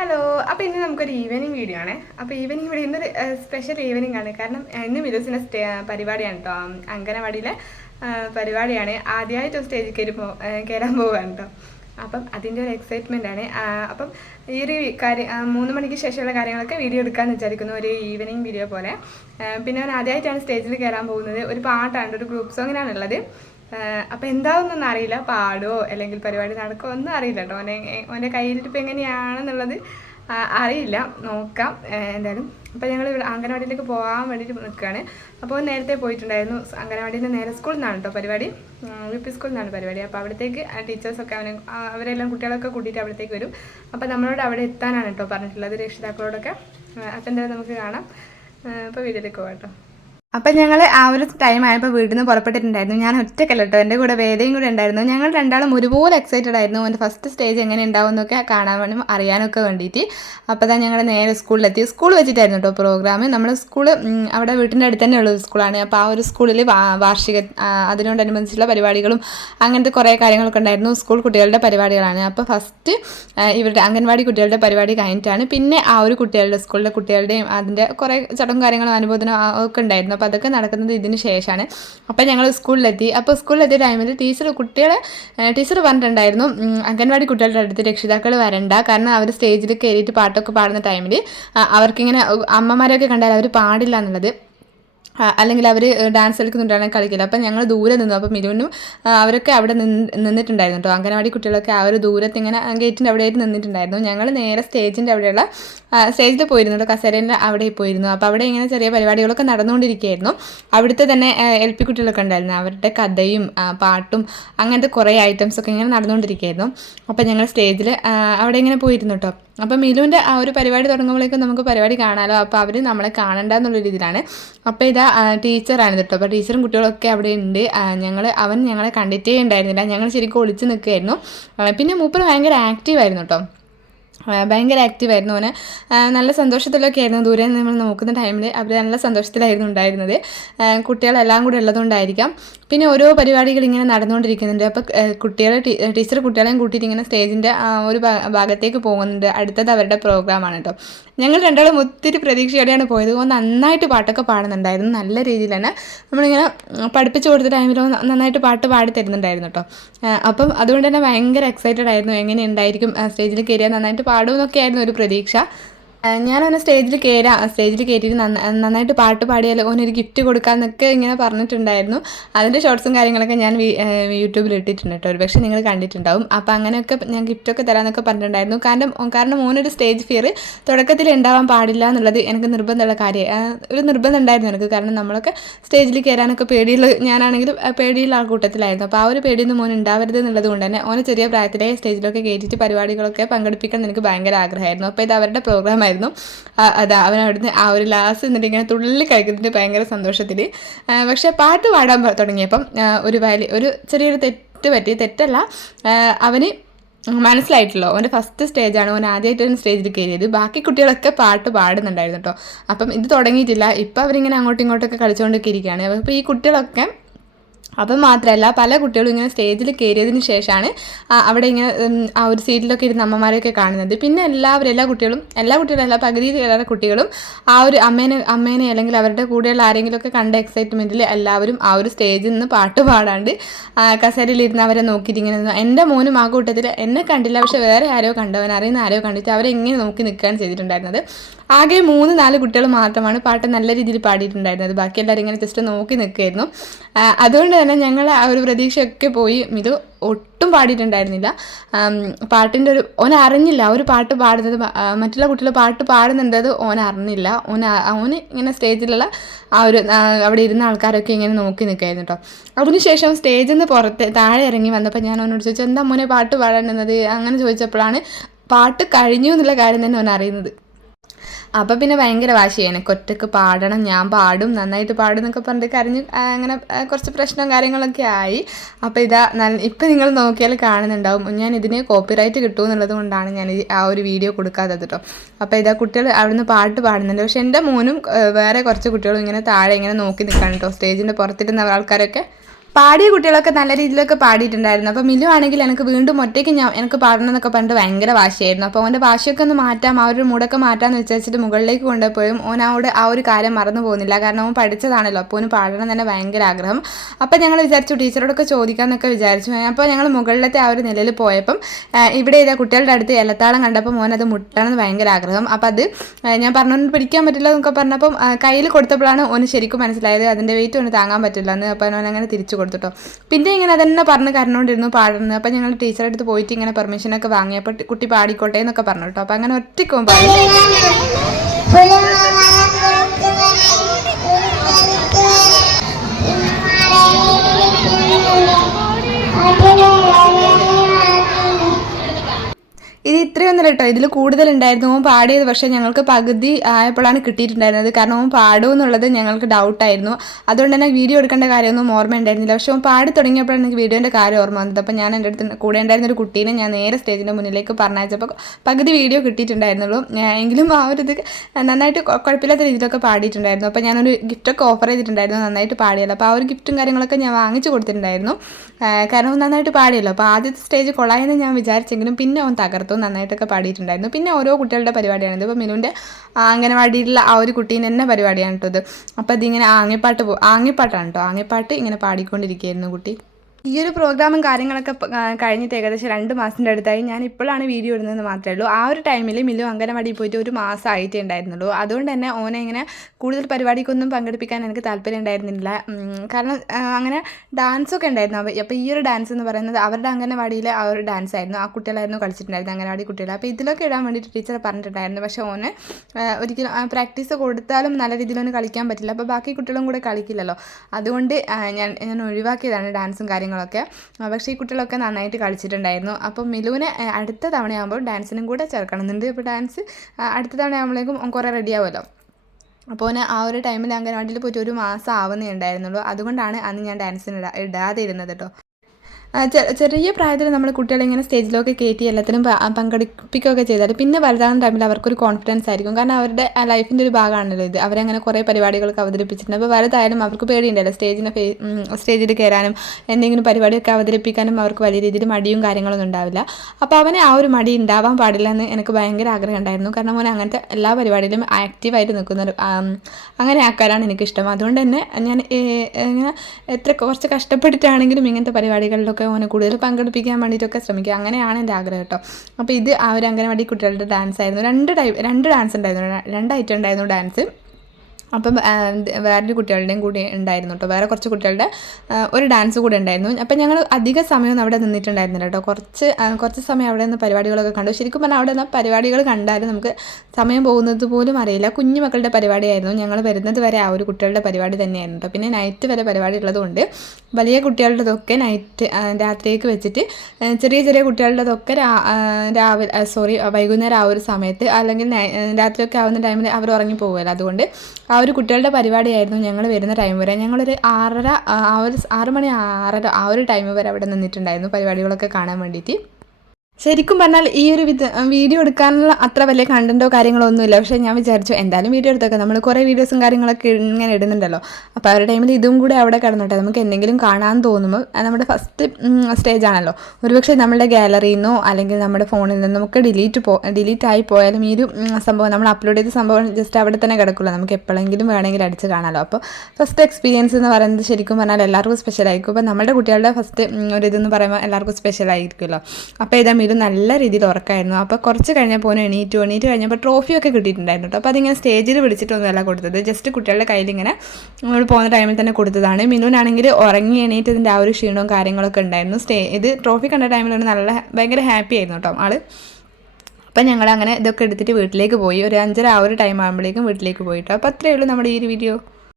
Hello. അപ്പോൾ ഇന്ന് നമുക്കൊരു ഈവനിങ് വീഡിയോ ആണ്. അപ്പോൾ ഈവനിങ് വീഡിയോ ഇന്നൊരു സ്പെഷ്യൽ ഈവനിങ് ആണ്. കാരണം ഇന്ന് മിലുസിൻ്റെ പരിപാടിയാണ് കേട്ടോ. അങ്കനവാടിയിലെ പരിപാടിയാണ്. ആദ്യമായിട്ട് സ്റ്റേജിൽ കയറാൻ പോവുകയാണ് കേട്ടോ. അപ്പം അതിൻ്റെ ഒരു എക്സൈറ്റ്മെൻ്റ് ആണ്. അപ്പം ഈ ഒരു 3 മണിക്ക് ശേഷമുള്ള കാര്യങ്ങളൊക്കെ വീഡിയോ എടുക്കാമെന്ന് വിചാരിക്കുന്നു, ഒരു ഈവനിങ് വീഡിയോ പോലെ. പിന്നെ അവൻ ആദ്യമായിട്ടാണ് സ്റ്റേജിൽ കയറാൻ പോകുന്നത്. ഒരു പാട്ടാണ്, ഒരു ഗ്രൂപ്പ് സോങ്ങിനാണുള്ളത്. അപ്പം എന്താവുന്നൊന്നും അറിയില്ല, പാടുമോ അല്ലെങ്കിൽ പരിപാടി നടക്കുമോ ഒന്നും അറിയില്ല കേട്ടോ. ഓൻ്റെ കയ്യിലിട്ടിപ്പോൾ എങ്ങനെയാണെന്നുള്ളത് അറിയില്ല, നോക്കാം എന്തായാലും. അപ്പോൾ ഞങ്ങൾ ഇവിടെ അംഗനവാടിയിലേക്ക് പോകാൻ വേണ്ടിയിട്ട് നിൽക്കുകയാണ്. അപ്പോൾ നേരത്തെ പോയിട്ടുണ്ടായിരുന്നു. അംഗനവാടിയിൽ നിന്ന് നേരെ സ്കൂളിൽ നിന്നാണ് കേട്ടോ പരിപാടി, UP സ്കൂളിൽ നിന്നാണ് പരിപാടി. അപ്പോൾ അവിടത്തേക്ക് ടീച്ചേഴ്സൊക്കെ അവരെല്ലാം കുട്ടികളൊക്കെ കൂട്ടിയിട്ട് അവിടത്തേക്ക് വരും. അപ്പോൾ നമ്മളോട് അവിടെ എത്താനാണ് കേട്ടോ പറഞ്ഞിട്ടുള്ളത്, രക്ഷിതാക്കളോടൊക്കെ. അപ്പം എന്തായാലും നമുക്ക് കാണാം. അപ്പോൾ വീട്ടിലേക്ക് പോകാം കേട്ടോ. അപ്പം ഞങ്ങൾ ആ ഒരു ടൈം ആയപ്പോൾ വീട്ടിൽ നിന്ന് പുറപ്പെട്ടിട്ടുണ്ടായിരുന്നു. ഞാൻ ഒറ്റയ്ക്കല്ല കേട്ടോ, എൻ്റെ കൂടെ വേദയും കൂടെ ഉണ്ടായിരുന്നു. ഞങ്ങൾ രണ്ടാളും ഒരുപോലെ എക്സൈറ്റഡ് ആയിരുന്നു എൻ്റെ ഫസ്റ്റ് സ്റ്റേജ് എങ്ങനെ ഉണ്ടാവും എന്നൊക്കെ കാണാൻ വേണ്ടി, അറിയാനൊക്കെ വേണ്ടിയിട്ട്. അപ്പോൾ തന്നെ ഞങ്ങൾ നേരെ സ്കൂളിലെത്തി. സ്കൂൾ വെച്ചിട്ടായിരുന്നു കേട്ടോ പ്രോഗ്രാം. നമ്മുടെ സ്കൂൾ അവിടെ വീട്ടിൻ്റെ അടുത്ത് തന്നെ ഉള്ള ഒരു സ്കൂളാണ്. അപ്പോൾ ആ ഒരു സ്കൂളിൽ വാർഷിക അതിനോടനുബന്ധിച്ചുള്ള പരിപാടികളും അങ്ങനത്തെ കുറേ കാര്യങ്ങളൊക്കെ ഉണ്ടായിരുന്നു. സ്കൂൾ കുട്ടികളുടെ പരിപാടികളാണ്. അപ്പോൾ ഫസ്റ്റ് ഇവരുടെ അംഗൻവാടി കുട്ടികളുടെ പരിപാടി കഴിഞ്ഞിട്ടാണ് പിന്നെ ആ ഒരു കുട്ടികളുടെ കുട്ടികളുടെയും അതിൻ്റെ കുറേ ചടങ്ങും കാര്യങ്ങളും അനുബോധനം ഒക്കെ ഉണ്ടായിരുന്നു. അപ്പോൾ അതൊക്കെ നടക്കുന്നത് ഇതിന് ശേഷമാണ്. അപ്പോൾ ഞങ്ങൾ സ്കൂളിലെത്തി. അപ്പോൾ സ്കൂളിലെത്തിയ ടൈമിൽ ടീച്ചർ പറഞ്ഞിട്ടുണ്ടായിരുന്നു അംഗൻവാടി കുട്ടികളുടെ അടുത്ത് രക്ഷിതാക്കൾ വരണ്ട, കാരണം അവർ സ്റ്റേജിൽ കയറിയിട്ട് പാട്ടൊക്കെ പാടുന്ന ടൈമിൽ അവർക്കിങ്ങനെ അമ്മമാരെയൊക്കെ കണ്ടാൽ അവർ പാടില്ല എന്നുള്ളത്, അല്ലെങ്കിൽ അവർ ഡാൻസ് കളിക്കുന്നുണ്ടാണെങ്കിൽ കളിക്കില്ല. അപ്പം ഞങ്ങൾ ദൂരെ നിന്നു. അപ്പം മിലുവിനും അവരൊക്കെ അവിടെ നിന്നിട്ടുണ്ടായിരുന്നു കേട്ടോ. അംഗനവാടി കുട്ടികളൊക്കെ ആ ഒരു ദൂരത്ത് ഇങ്ങനെ ഗേറ്റിൻ്റെ അവിടെയായിട്ട് നിന്നിട്ടുണ്ടായിരുന്നു. ഞങ്ങൾ നേരെ സ്റ്റേജിൻ്റെ അവിടെയുള്ള സ്റ്റേജിൽ പോയിരുന്നു കേട്ടോ, കസേരേൻ്റെ അവിടെ പോയിരുന്നു. അപ്പോൾ അവിടെ ഇങ്ങനെ ചെറിയ പരിപാടികളൊക്കെ നടന്നുകൊണ്ടിരിക്കുകയായിരുന്നു. അവിടുത്തെ തന്നെ LP കുട്ടികളൊക്കെ ഉണ്ടായിരുന്നു. അവരുടെ കഥയും പാട്ടും അങ്ങനത്തെ കുറേ ഐറ്റംസൊക്കെ ഇങ്ങനെ നടന്നുകൊണ്ടിരിക്കുകയായിരുന്നു. അപ്പോൾ ഞങ്ങൾ സ്റ്റേജിൽ അവിടെ ഇങ്ങനെ പോയിരുന്നു കേട്ടോ. അപ്പം മിലുവിൻ്റെ ആ ഒരു പരിപാടി തുടങ്ങുമ്പോഴേക്കും നമുക്ക് പരിപാടി കാണാമല്ലോ. അപ്പോൾ അവർ നമ്മളെ കാണണ്ട എന്നുള്ള രീതിയിലാണ്. അപ്പോൾ ഇതാ ടീച്ചറാണ് കേട്ടോ. അപ്പോൾ ടീച്ചറും കുട്ടികളൊക്കെ അവിടെ ഉണ്ട്. അവൻ ഞങ്ങളെ കണ്ടിട്ടേ ഉണ്ടായിരുന്നില്ല. ഞങ്ങൾ ശരിക്കും ഒളിച്ച് നിൽക്കുകയായിരുന്നു. പിന്നെ മൂപ്പർ ഭയങ്കര ആക്റ്റീവായിരുന്നു കേട്ടോ, ഭയങ്കര ആക്റ്റീവായിരുന്നു. അവന് നല്ല സന്തോഷത്തിലൊക്കെ ആയിരുന്നു. ദൂരെ നമ്മൾ നോക്കുന്ന ടൈമിൽ അവർ നല്ല സന്തോഷത്തിലായിരുന്നു ഉണ്ടായിരുന്നത്. കുട്ടികളെല്ലാം കൂടെ ഉള്ളതുകൊണ്ടായിരിക്കാം. പിന്നെ ഓരോ പരിപാടികൾ ഇങ്ങനെ നടന്നുകൊണ്ടിരിക്കുന്നുണ്ട്. അപ്പോൾ ടീച്ചർ കുട്ടികളെയും കൂട്ടിയിട്ട് ഇങ്ങനെ സ്റ്റേജിൻ്റെ ഒരു ഭാഗത്തേക്ക് പോകുന്നുണ്ട്. അടുത്തത് അവരുടെ പ്രോഗ്രാമാണ് കേട്ടോ. ഞങ്ങൾ രണ്ടാളും ഒത്തിരി പ്രതീക്ഷയോടെയാണ് പോയത്. നന്നായിട്ട് പാട്ടൊക്കെ പാടുന്നുണ്ടായിരുന്നു, നല്ല രീതിയിൽ തന്നെ. നമ്മളിങ്ങനെ പഠിപ്പിച്ചു കൊടുത്ത ടൈമിൽ നന്നായിട്ട് പാട്ട് പാടി തരുന്നുണ്ടായിരുന്നു കേട്ടോ. അപ്പം അതുകൊണ്ട് തന്നെ ഭയങ്കര എക്സൈറ്റഡ് ആയിരുന്നു, എങ്ങനെയുണ്ടായിരിക്കും സ്റ്റേജിൽ കയറിയാൽ നന്നായിട്ട് പാടുമെന്നൊക്കെ ആയിരുന്നു ഒരു പ്രതീക്ഷ. ഞാനവനെ സ്റ്റേജിൽ കയറ്റിയിട്ട് നന്നായിട്ട് പാട്ട് പാടിയാൽ ഓനൊരു ഗിഫ്റ്റ് കൊടുക്കാമെന്നൊക്കെ ഇങ്ങനെ പറഞ്ഞിട്ടുണ്ടായിരുന്നു. അതിൻ്റെ ഷോർട്സും കാര്യങ്ങളൊക്കെ ഞാൻ യൂട്യൂബിൽ ഇട്ടിട്ടുണ്ട് കേട്ടോ, ഒരു പക്ഷേ നിങ്ങൾ കണ്ടിട്ടുണ്ടാവും. അപ്പോൾ അങ്ങനെയൊക്കെ ഞാൻ ഗിഫ്റ്റൊക്കെ തരാമെന്നൊക്കെ പറഞ്ഞിട്ടുണ്ടായിരുന്നു. കാരണം ഓനൊരു സ്റ്റേജ് ഫിയർ തുടക്കത്തിൽ ഉണ്ടാവാൻ പാടില്ല എന്നുള്ളത് എനിക്ക് നിർബന്ധമുള്ള ഒരു നിർബന്ധം ഉണ്ടായിരുന്നു എനിക്ക്. കാരണം നമ്മളൊക്കെ സ്റ്റേജിൽ കയറാനൊക്കെ ഞാനാണെങ്കിൽ പേടിയുള്ള ആൾക്കൂട്ടത്തിലായിരുന്നു. അപ്പോൾ ആ ഒരു പേടിയൊന്നും മോൻ ഉണ്ടാവരുത് എന്നുള്ളത് കൊണ്ട് തന്നെ ഓനെ ചെറിയ പ്രായത്തിലെ സ്റ്റേജിലൊക്കെ കയറ്റിയിട്ട് പരിപാടികളൊക്കെ പങ്കെടുപ്പിക്കാൻ എനിക്ക് ഭയങ്കര ആഗ്രഹമായിരുന്നു. അപ്പോൾ ഇത് അവരുടെ പ്രോഗ്രാം. അവനവിടുന്ന് ആ ഒരു ലാസ്റ്റ് എന്നിട്ട് ഇങ്ങനെ തുള്ളി കഴിക്കുന്നതിൻ്റെ ഭയങ്കര സന്തോഷത്തിൽ. പക്ഷേ പാട്ട് പാടാൻ തുടങ്ങിയപ്പം ഒരു ചെറിയൊരു തെറ്റല്ല, അവന് മനസ്സിലായിട്ടുള്ളൂ. അവൻ്റെ ഫസ്റ്റ് സ്റ്റേജാണ്, അവൻ ആദ്യമായിട്ടാണ് സ്റ്റേജിൽ കയറിയത്. ബാക്കി കുട്ടികളൊക്കെ പാട്ട് പാടുന്നുണ്ടായിരുന്നു കേട്ടോ. അപ്പം ഇത് തുടങ്ങിയിട്ടില്ല, ഇപ്പം അവരിങ്ങനെ അങ്ങോട്ടും ഇങ്ങോട്ടൊക്കെ കളിച്ചുകൊണ്ടൊക്കെ ഇരിക്കുകയാണ്. അപ്പോൾ ഈ കുട്ടികളൊക്കെ, അപ്പം മാത്രമല്ല പല കുട്ടികളും ഇങ്ങനെ സ്റ്റേജിൽ കയറിയതിന് ശേഷമാണ് അവിടെ ഇങ്ങനെ ആ ഒരു സീറ്റിലൊക്കെ ഇരുന്ന് അമ്മമാരെയൊക്കെ കാണുന്നത്. പിന്നെ എല്ലാ കുട്ടികളും പകുതിയിലേറെ കുട്ടികളും ആ ഒരു അമ്മേനെ അല്ലെങ്കിൽ അവരുടെ കൂടെയുള്ള ആരെങ്കിലുമൊക്കെ കണ്ട എക്സൈറ്റ്മെൻറ്റിൽ എല്ലാവരും ആ ഒരു സ്റ്റേജിൽ നിന്ന് പാട്ട് പാടാണ്ട് കസേരയിലിരുന്ന് അവരെ നോക്കിയിട്ട് ഇങ്ങനെ നിന്നു. എൻ്റെ മോനും ആ കൂട്ടത്തിൽ എന്നെ കണ്ടില്ല, പക്ഷെ വേറെ ആരോ കണ്ടവൻ അറിയുന്ന ആരോ കണ്ടിട്ട് അവരെ ഇങ്ങനെ നോക്കി നിൽക്കുകയാണ് ചെയ്തിട്ടുണ്ടായിരുന്നത്. ആകെ 3-4 കുട്ടികൾ മാത്രമാണ് പാട്ട് നല്ല രീതിയിൽ പാടിയിട്ടുണ്ടായിരുന്നത്. ബാക്കി എല്ലാവരും ഇങ്ങനെ ജസ്റ്റ് നോക്കി നിൽക്കുകയായിരുന്നു. അതുകൊണ്ട് തന്നെ ഞങ്ങൾ ആ ഒരു പ്രതീക്ഷയൊക്കെ പോയി. ഇത് ഒട്ടും പാടിയിട്ടുണ്ടായിരുന്നില്ല. പാട്ടിൻ്റെ ഓൻ അറിഞ്ഞില്ല ഒരു പാട്ട് പാടുന്നത്, മറ്റുള്ള കുട്ടികൾ പാട്ട് പാടുന്നുണ്ടത് ഓൻ അറിഞ്ഞില്ല. ഓന് ഇങ്ങനെ സ്റ്റേജിലുള്ള ആ ഒരു അവിടെ ഇരുന്ന ആൾക്കാരൊക്കെ ഇങ്ങനെ നോക്കി നിൽക്കുകയായിരുന്നു കേട്ടോ. അതിനുശേഷം സ്റ്റേജിൽ നിന്ന് താഴെ ഇറങ്ങി വന്നപ്പോൾ ഞാൻ അവനോട് ചോദിച്ചു, എന്താ മോനെ പാട്ട് പാടേണ്ടുന്നത്? അങ്ങനെ ചോദിച്ചപ്പോഴാണ് പാട്ട് കഴിഞ്ഞു എന്നുള്ള കാര്യം തന്നെ ഓൻ അറിയുന്നത്. അപ്പോൾ പിന്നെ ഭയങ്കര വാശി, എനിക്ക് ഒറ്റയ്ക്ക് പാടണം, ഞാൻ പാടും, നന്നായിട്ട് പാടും എന്നൊക്കെ പറഞ്ഞിട്ട് കരഞ്ഞ് അങ്ങനെ കുറച്ച് പ്രശ്നവും കാര്യങ്ങളൊക്കെ ആയി. അപ്പോൾ ഇപ്പം നിങ്ങൾ നോക്കിയാൽ കാണുന്നുണ്ടാവും, ഞാൻ ഇതിന് കോപ്പിറൈറ്റ് കിട്ടുമെന്നുള്ളത് കൊണ്ടാണ് ഞാൻ ആ ഒരു വീഡിയോ കൊടുക്കാത്തത് കേട്ടോ. അപ്പോൾ കുട്ടികൾ അവിടുന്ന് പാട്ട് പാടുന്നുണ്ട്. പക്ഷെ എൻ്റെ മോനും വേറെ കുറച്ച് കുട്ടികളും ഇങ്ങനെ താഴെ ഇങ്ങനെ നോക്കി നിൽക്കുകയാണ് കേട്ടോ. സ്റ്റേജിൻ്റെ പുറത്തിരുന്ന ആൾക്കാരൊക്കെ പാടിയ കുട്ടികളൊക്കെ നല്ല രീതിയിലൊക്കെ പാടിയിട്ടുണ്ടായിരുന്നു. അപ്പോൾ മിലു ആണെങ്കിൽ എനിക്ക് വീണ്ടും ഒറ്റയ്ക്ക് എനിക്ക് പാടണം എന്നൊക്കെ പറഞ്ഞിട്ട് ഭയങ്കര വാശിയായിരുന്നു. അപ്പോൾ അവൻ്റെ ഭാഷയൊക്കെ ഒന്ന് മാറ്റാം, ആ ഒരു മൂടൊക്കെ മാറ്റാമെന്ന് വിചാരിച്ചിട്ട് മുകളിലേക്ക് കൊണ്ടുപോയും ഓനോട് ആ ഒരു കാര്യം മറന്നു പോകുന്നില്ല. കാരണം അവൻ പഠിച്ചതാണല്ലോ, അപ്പോൾ ഓന് പാടണം തന്നെ ഭയങ്കര ആഗ്രഹം. അപ്പോൾ ഞങ്ങൾ വിചാരിച്ചു ടീച്ചറോടൊക്കെ ചോദിക്കാമെന്നൊക്കെ വിചാരിച്ചു. അപ്പോൾ ഞങ്ങൾ മുകളിലത്തെ ആ ഒരു നിലയിൽ പോയപ്പം ഇവിടെ ഇതാ കുട്ടികളുടെ അടുത്ത് എലത്താളം കണ്ടപ്പോൾ മോൻ അത് മുട്ടണമെന്ന് ഭയങ്കര ആഗ്രഹം. അപ്പോൾ അത് ഞാൻ പറഞ്ഞുകൊണ്ട് പിടിക്കാൻ പറ്റില്ല എന്നൊക്കെ പറഞ്ഞപ്പം കയ്യിൽ കൊടുത്തപ്പോഴാണ് ഓന് ശരിക്കും മനസ്സിലായത് അതിൻ്റെ വെയിറ്റ് ഒന്ന് താങ്ങാൻ പറ്റില്ല എന്ന്. അപ്പോൾ അവൻ അങ്ങനെ തിരിച്ചു കൊടുത്തിട്ടോ. പിന്നെ ഇങ്ങനെ അതന്നെ പറഞ്ഞ് കരഞ്ഞുകൊണ്ടിരുന്നു പാടുന്നത്. അപ്പം ഞങ്ങൾ ടീച്ചറെ അടുത്ത് പോയിട്ട് ഇങ്ങനെ പെർമിഷനൊക്കെ വാങ്ങി. അപ്പോൾ കുട്ടി പാടിക്കോട്ടെ എന്നൊക്കെ പറഞ്ഞു കേട്ടോ. അപ്പം അങ്ങനെ ഒറ്റയ്ക്കും പാടി. ഇത് ഇത്രയൊന്നുമില്ല കേട്ടോ, ഇതിൽ കൂടുതലുണ്ടായിരുന്നു. ഓൻ പാടിയത് പക്ഷേ ഞങ്ങൾക്ക് പകുതി ആയപ്പോഴാണ് കിട്ടിയിട്ടുണ്ടായിരുന്നത്. കാരണം ഓൻ പാടുമെന്നുള്ളത് ഞങ്ങൾക്ക് ഡൗട്ടായിരുന്നു. അതുകൊണ്ട് തന്നെ വീഡിയോ എടുക്കേണ്ട കാര്യമൊന്നും ഓർമ്മ ഉണ്ടായിരുന്നില്ല. പക്ഷേ ഓൻ പാടി തുടങ്ങിയപ്പോഴാണ് എനിക്ക് വീഡിയോൻ്റെ കാര്യം ഓർമ്മ വന്നത്. അപ്പോൾ ഞാൻ എൻ്റെ അടുത്ത് കൂടെ ഉണ്ടായിരുന്ന ഒരു കുട്ടീനെ ഞാൻ നേരെ സ്റ്റേജിൻ്റെ മുന്നിലേക്ക് പറഞ്ഞയച്ചപ്പോൾ പകുതി വീഡിയോ കിട്ടിയിട്ടുണ്ടായിരുന്നുള്ളൂ. എങ്കിലും ആ ഒരു ഇത് നന്നായിട്ട് കുഴപ്പമില്ലാത്ത രീതിയിലൊക്കെ പാടിയിട്ടുണ്ടായിരുന്നു. അപ്പോൾ ഞാനൊരു ഗിഫ്റ്റൊക്കെ ഓഫർ ചെയ്തിട്ടുണ്ടായിരുന്നു, നന്നായിട്ട് പാടിയല്ലോ. അപ്പോൾ ആ ഒരു ഗിഫ്റ്റും കാര്യങ്ങളൊക്കെ ഞാൻ വാങ്ങിച്ചു കൊടുത്തിട്ടുണ്ടായിരുന്നു. കാരണം നന്നായിട്ട് പാടിയല്ലോ. അപ്പോൾ ആദ്യത്തെ സ്റ്റേജ് കൊള്ളായെന്ന് ഞാൻ വിചാരിച്ചെങ്കിലും പിന്നെ അവൻ തകർത്തു, നന്നായിട്ടൊക്കെ പാടിയിട്ടുണ്ടായിരുന്നു. പിന്നെ ഓരോ കുട്ടികളുടെ പരിപാടിയാണിത്. ഇപ്പോൾ മിനുവിൻ്റെ അംഗനവാടിയിലുള്ള ആ ഒരു കുട്ടീൻ്റെ തന്നെ പരിപാടിയാണ് കേട്ടോ ഇത്. അപ്പോൾ ഇതിങ്ങനെ ആംഗ്യപ്പാട്ടാണ് കേട്ടോ, ആംഗ്യപ്പാട്ട് ഇങ്ങനെ പാടിക്കൊണ്ടിരിക്കുകയായിരുന്നു കുട്ടി. ഈ ഒരു പ്രോഗ്രാമും കാര്യങ്ങളൊക്കെ കഴിഞ്ഞിട്ട് ഏകദേശം 2 മാസത്തിൻ്റെ അടുത്തായി. ഞാൻ ഇപ്പോഴാണ് വീഡിയോ ഇടുന്നതെന്ന് മാത്രമേ ഉള്ളൂ. ആ ഒരു ടൈമിൽ മിലു അംഗനവാടിയിൽ പോയിട്ട് 1 മാസം ആയിട്ടേ ഉണ്ടായിരുന്നുള്ളൂ. അതുകൊണ്ട് തന്നെ ഓനെ ഇങ്ങനെ കൂടുതൽ പരിപാടിക്കൊന്നും പങ്കെടുപ്പിക്കാൻ എനിക്ക് താല്പര്യം ഉണ്ടായിരുന്നില്ല. കാരണം അങ്ങനെ ഡാൻസൊക്കെ ഉണ്ടായിരുന്നു. അപ്പോൾ ഈ ഒരു ഡാൻസ് എന്ന് പറയുന്നത് അവരുടെ അംഗനവാടിയിലെ ആ ഒരു ഡാൻസ് ആയിരുന്നു. ആ കുട്ടികളായിരുന്നു കളിച്ചിട്ടുണ്ടായിരുന്നു, അംഗനവാടി കുട്ടികൾ. അപ്പോൾ ഇതിലൊക്കെ ഇടാൻ വേണ്ടിയിട്ട് ടീച്ചർ പറഞ്ഞിട്ടുണ്ടായിരുന്നു. പക്ഷേ ഓന് ഒരിക്കലും പ്രാക്ടീസ് കൊടുത്താലും നല്ല രീതിയിലൊന്നും കളിക്കാൻ പറ്റില്ല. അപ്പോൾ ബാക്കി കുട്ടികളും കൂടെ കളിക്കില്ലല്ലോ. അതുകൊണ്ട് ഞാൻ ഒഴിവാക്കിയതാണ് ഡാൻസും കാര്യങ്ങളൊക്കെ. പക്ഷേ ഈ കുട്ടികളൊക്കെ നന്നായിട്ട് കളിച്ചിട്ടുണ്ടായിരുന്നു. അപ്പോൾ മിലുവിനെ അടുത്ത തവണയാകുമ്പോൾ ഡാൻസിനും കൂടെ ചേർക്കണമെന്നുണ്ട്. അപ്പോൾ ഡാൻസ് അടുത്ത തവണയാകുമ്പോഴേക്കും കുറേ റെഡിയാവുമല്ലോ. അപ്പോൾ ആ ഒരു ടൈമിൽ അംഗനവാടിയിൽ പോയിട്ട് 1 മാസം ആവുന്നേ ഉണ്ടായിരുന്നുള്ളൂ. അതുകൊണ്ടാണ് അന്ന് ഞാൻ ഡാൻസിന് ഇടാതെ ഇരുന്നത് കേട്ടോ. ചെറിയ പ്രായത്തിൽ നമ്മൾ കുട്ടികളെ ഇങ്ങനെ സ്റ്റേജിലൊക്കെ കയറ്റി എല്ലാത്തിനും പങ്കെടുപ്പിക്കുകയൊക്കെ ചെയ്താൽ പിന്നെ വലുതാകുന്ന ടൈമിൽ അവർക്കൊരു കോൺഫിഡൻസ് ആയിരിക്കും. കാരണം അവരുടെ ലൈഫിൻ്റെ ഒരു ഭാഗമാണല്ലോ ഇത്. അവരങ്ങനെ കുറേ പരിപാടികളൊക്കെ അവതരിപ്പിച്ചിട്ടുണ്ട്. അപ്പോൾ വലുതായാലും അവർക്ക് പേടിയുണ്ടല്ലോ സ്റ്റേജിൽ കയറാനും എന്തെങ്കിലും പരിപാടിയൊക്കെ അവതരിപ്പിക്കാനും അവർക്ക് വലിയ രീതിയിൽ മടിയും കാര്യങ്ങളൊന്നും ഉണ്ടാവില്ല. അപ്പോൾ അവന് ആ ഒരു മടി ഉണ്ടാവാൻ പാടില്ല എന്ന് എനിക്ക് ഭയങ്കര ആഗ്രഹം ഉണ്ടായിരുന്നു. കാരണം അവൻ അങ്ങനത്തെ എല്ലാ പരിപാടിയിലും ആക്റ്റീവായിട്ട് നിൽക്കുന്ന അങ്ങനെ ആക്കാനാണ് എനിക്കിഷ്ടം. അതുകൊണ്ട് തന്നെ ഞാൻ ഇങ്ങനെ കുറച്ച് കഷ്ടപ്പെട്ടിട്ടാണെങ്കിലും ഇങ്ങനത്തെ പരിപാടികളിലൊക്കെ ഓനെ കൂടുതൽ പങ്കെടുപ്പിക്കാൻ വേണ്ടിയിട്ടൊക്കെ ശ്രമിക്കുക. അങ്ങനെയാണ് എൻ്റെ ആഗ്രഹം കേട്ടോ. അപ്പോൾ ഇത് ആ ഒരു അംഗനവാടി കുട്ടികളുടെ ഡാൻസ് ആയിരുന്നു. 2 ഡാൻസ് ഉണ്ടായിരുന്നു, 2 ഐറ്റം ഉണ്ടായിരുന്നു ഡാൻസ്. അപ്പം വേറൊരു കുട്ടികളുടെയും കൂടി ഉണ്ടായിരുന്നു കേട്ടോ. വേറെ കുറച്ച് കുട്ടികളുടെ ഒരു ഡാൻസ് കൂടെ ഉണ്ടായിരുന്നു. അപ്പം ഞങ്ങൾ അധിക സമയമൊന്നും അവിടെ നിന്നിട്ടുണ്ടായിരുന്നില്ല കേട്ടോ. കുറച്ച് സമയം അവിടെ നിന്ന് പരിപാടികളൊക്കെ കണ്ടു. ശരിക്കും പറഞ്ഞാൽ അവിടെ നിന്ന് പരിപാടികൾ കണ്ടാലും നമുക്ക് സമയം പോകുന്നത് പോലും അറിയില്ല. കുഞ്ഞു മക്കളുടെ പരിപാടിയായിരുന്നു. ഞങ്ങൾ വരുന്നത് വരെ ആ ഒരു കുട്ടികളുടെ പരിപാടി തന്നെയായിരുന്നു കേട്ടോ. പിന്നെ നൈറ്റ് വരെ പരിപാടി ഉള്ളതുകൊണ്ട് വലിയ കുട്ടികളുടെതൊക്കെ രാത്രിയേക്ക് വെച്ചിട്ട് ചെറിയ കുട്ടികളുടെതൊക്കെ വൈകുന്നേരം ആ ഒരു സമയത്ത് അല്ലെങ്കിൽ രാത്രിയൊക്കെ ആവുന്ന ടൈമിൽ അവർ ഉറങ്ങി പോകുമല്ലോ. അതുകൊണ്ട് ആ ഒരു കുട്ടികളുടെ പരിപാടിയായിരുന്നു ഞങ്ങൾ വരുന്ന ടൈം വരെ. ഞങ്ങളൊരു 6 മണി 6:30 ആ ഒരു ടൈം വരെ അവിടെ നിന്നിട്ടുണ്ടായിരുന്നു പരിപാടികളൊക്കെ കാണാൻ വേണ്ടിയിട്ട്. ശരിക്കും പറഞ്ഞാൽ ഈ ഒരു വീഡിയോ എടുക്കാനുള്ള അത്ര വലിയ കണ്ടൻറ്റോ കാര്യങ്ങളോ ഒന്നുമില്ല. പക്ഷേ ഞാൻ വിചാരിച്ചു എന്തായാലും വീഡിയോ എടുത്തൊക്കെ നമ്മൾ കുറേ വീഡിയോസും കാര്യങ്ങളൊക്കെ ഇങ്ങനെ ഇടുന്നുണ്ടല്ലോ. അപ്പോൾ ആ ഒരു ടൈമിൽ ഇതും കൂടെ അവിടെ കിടന്നോട്ടെ, നമുക്ക് എന്തെങ്കിലും കാണാൻ തോന്നുമ്പോൾ നമ്മുടെ ഫസ്റ്റ് സ്റ്റേജ് ആണല്ലോ. ഒരുപക്ഷെ നമ്മുടെ ഗാലറിയിൽ നിന്നോ അല്ലെങ്കിൽ നമ്മുടെ ഫോണിൽ നിന്നോ നമുക്ക് ഡിലീറ്റ് ആയി പോയാലും ഈ ഒരു സംഭവം നമ്മൾ അപ്ലോഡ് ചെയ്ത സംഭവം ജസ്റ്റ് അവിടെ തന്നെ കിടക്കില്ല. നമുക്ക് എപ്പോഴെങ്കിലും വേണമെങ്കിൽ അടിച്ച് കാണാമല്ലോ. അപ്പോൾ ഫസ്റ്റ് എക്സ്പീരിയൻസ് എന്ന് പറയുന്നത് ശരിക്കും പറഞ്ഞാൽ എല്ലാവർക്കും സ്പെഷ്യലായിരിക്കും. അപ്പോൾ നമ്മുടെ കുട്ടികളുടെ ഫസ്റ്റ് ഒരു ഇതെന്ന് പറയുമ്പോൾ എല്ലാവർക്കും സ്പെഷ്യലായിരിക്കുമല്ലോ. അപ്പോൾ ഇതാ ഇത് നല്ല രീതിയിൽ ഉറക്കമായിരുന്നു. അപ്പോൾ കുറച്ച് കഴിഞ്ഞപ്പോൾ എണീറ്റ് കഴിഞ്ഞപ്പോൾ ട്രോഫിയൊക്കെ കിട്ടിയിട്ടുണ്ടായിരുന്നു കേട്ടോ. അപ്പോൾ അതിങ്ങനെ സ്റ്റേജിൽ പിടിച്ചിട്ടൊന്നുമല്ല കൊടുത്തത്, ജസ്റ്റ് കുട്ടികളുടെ കയ്യിലിങ്ങനെ നമ്മൾ പോകുന്ന ടൈമിൽ തന്നെ കൊടുത്തതാണ്. മിനുവിനാണെങ്കിൽ ഉറങ്ങി എണീറ്റതിൻ്റെ ആ ഒരു ക്ഷീണവും കാര്യങ്ങളൊക്കെ ഉണ്ടായിരുന്നു. ഇത് ട്രോഫി കണ്ട ടൈമിലാണ് ഭയങ്കര ഹാപ്പി ആയിരുന്നു കേട്ടോ ആൾ. അപ്പം ഞങ്ങളങ്ങനെ ഇതൊക്കെ എടുത്തിട്ട് വീട്ടിലേക്ക് പോയി. ഒരു 5:30 ആ ഒരു ടൈം ആകുമ്പോഴേക്കും വീട്ടിലേക്ക് പോയിട്ടോ. അപ്പോൾ അത്രയേ ഉള്ളൂ നമ്മുടെ ഈ ഒരു വീഡിയോ.